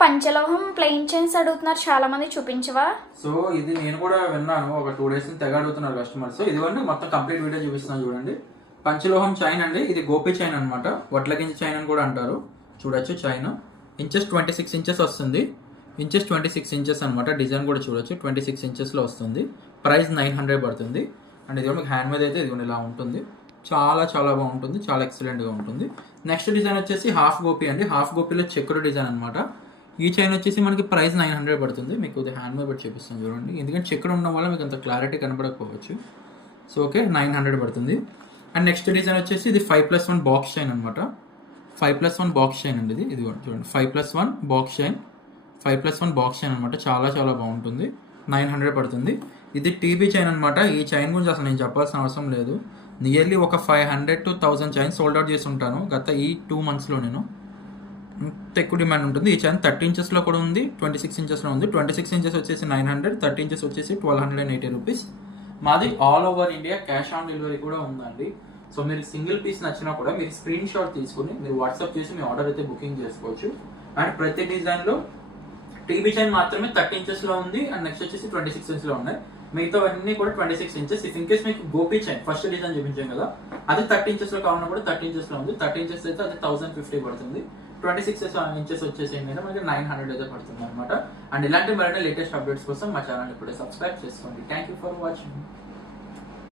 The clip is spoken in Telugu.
పంచలోహం ప్లెయిన్ చైన్స్ అడుగుతున్నారు చాలా మంది, చూపించవా? సో ఇది నేను కూడా విన్నాను, ఒక 2 days తెగ అడుగుతున్నారు కస్టమర్స్. ఇదిగోండి మొత్తం కంప్లీట్ వీడియో చూపిస్తున్నాను చూడండి. పంచలోహం చైన్ అండి, ఇది గోపి చైన్ అనమాట, వడ్లగింజ చైన్ అని కూడా అంటారు. చూడొచ్చు చైన్ ఇంచెస్ 26 inches వస్తుంది. ఇంచెస్ 26 inches అనమాట. డిజైన్ కూడా చూడొచ్చు 26 inchesలో వస్తుంది. ప్రైస్ 900 పడుతుంది. అండ్ ఇది మీకు హ్యాండ్ మీద అయితే ఇది ఇలా ఉంటుంది. చాలా చాలా బాగుంటుంది, చాలా ఎక్సలెంట్గా ఉంటుంది. నెక్స్ట్ డిజైన్ వచ్చేసి హాఫ్ గోపి అండి. హాఫ్ గోపిలో చెక్కుడు డిజైన్ అనమాట. ఈ చైన్ వచ్చేసి మనకి ప్రైస్ 900 పడుతుంది. మీకు ఇది హ్యాండ్ మీద పెట్టి చూపిస్తాను చూడండి, ఎందుకంటే చెక్కుడు ఉండడం వల్ల మీకు అంత క్లారిటీ కనపడకపోవచ్చు. సో ఓకే, 900 పడుతుంది. అండ్ నెక్స్ట్ డిజైన్ వచ్చేసి ఇది 5+1 బాక్స్ చైన్ అనమాట. 5+1 బాక్స్ చైన్ అండి. ఇది చూడండి 5+1 బాక్స్ చైన్. 5+1 బాక్స్ చైన్ అనమాట. చాలా చాలా బాగుంటుంది. 900 పడుతుంది. ఇది టీబీ చైన్ అనమాట. ఈ చైన్ గురించి అసలు నేను చెప్పాల్సిన అవసరం లేదు. నియర్లీ ఒక 500 to 1000 చైన్స్ సోల్డ్ అవుట్ చేసి ఉంటాను గత ఈ 2 monthsలో. నేను ఎక్కువ డిమాండ్ ఉంటుంది. ఈ చైన్ 30 inchesలో కూడా ఉంది, 26 inchesలో ఉంది. 26 inches వచ్చేసి 900, 30 inches వచ్చేసి 1280 రూపీస్. మాది all over India cash on delivery కూడా ఉందండి. సో మీరు సింగిల్ పీస్ నచ్చినా కూడా మీరు స్క్రీన్ షాట్ తీసుకుని మీరు వాట్సాప్ చేసి మీ ఆర్డర్ అయితే బుకింగ్ చేసుకోవచ్చు. అండ్ ప్రతి డిజైన్లో టీబీ చైన్ మాత్రమే 30 inchesలో ఉంది. అండ్ నెక్స్ట్ వచ్చేసి 26 inchesలో ఉన్నాయి. మిగతా అన్ని కూడా 26 inches. ఇఫ్ ఇన్ కేస్ మీకు గోపి చైన్ ఫస్ట్ డిజైన్ చూపించాం కదా, అది 30 inchesలో కావాలన్నా కూడా 30 inchesలో ఉంది. 30 inches అయితే అది 1050 పడుతుంది. 26 inches వచ్చేసి ఏంటంటే మనకి 900 అయితే పడుతుంది అనమాట. అండ్ ఇలాంటి మరిన్ని లేటెస్ట్ అప్డేట్స్ కోసం మా ఛానల్ ఇప్పుడే సబ్స్క్రైబ్ చేసుకోండి. Thank you for watching.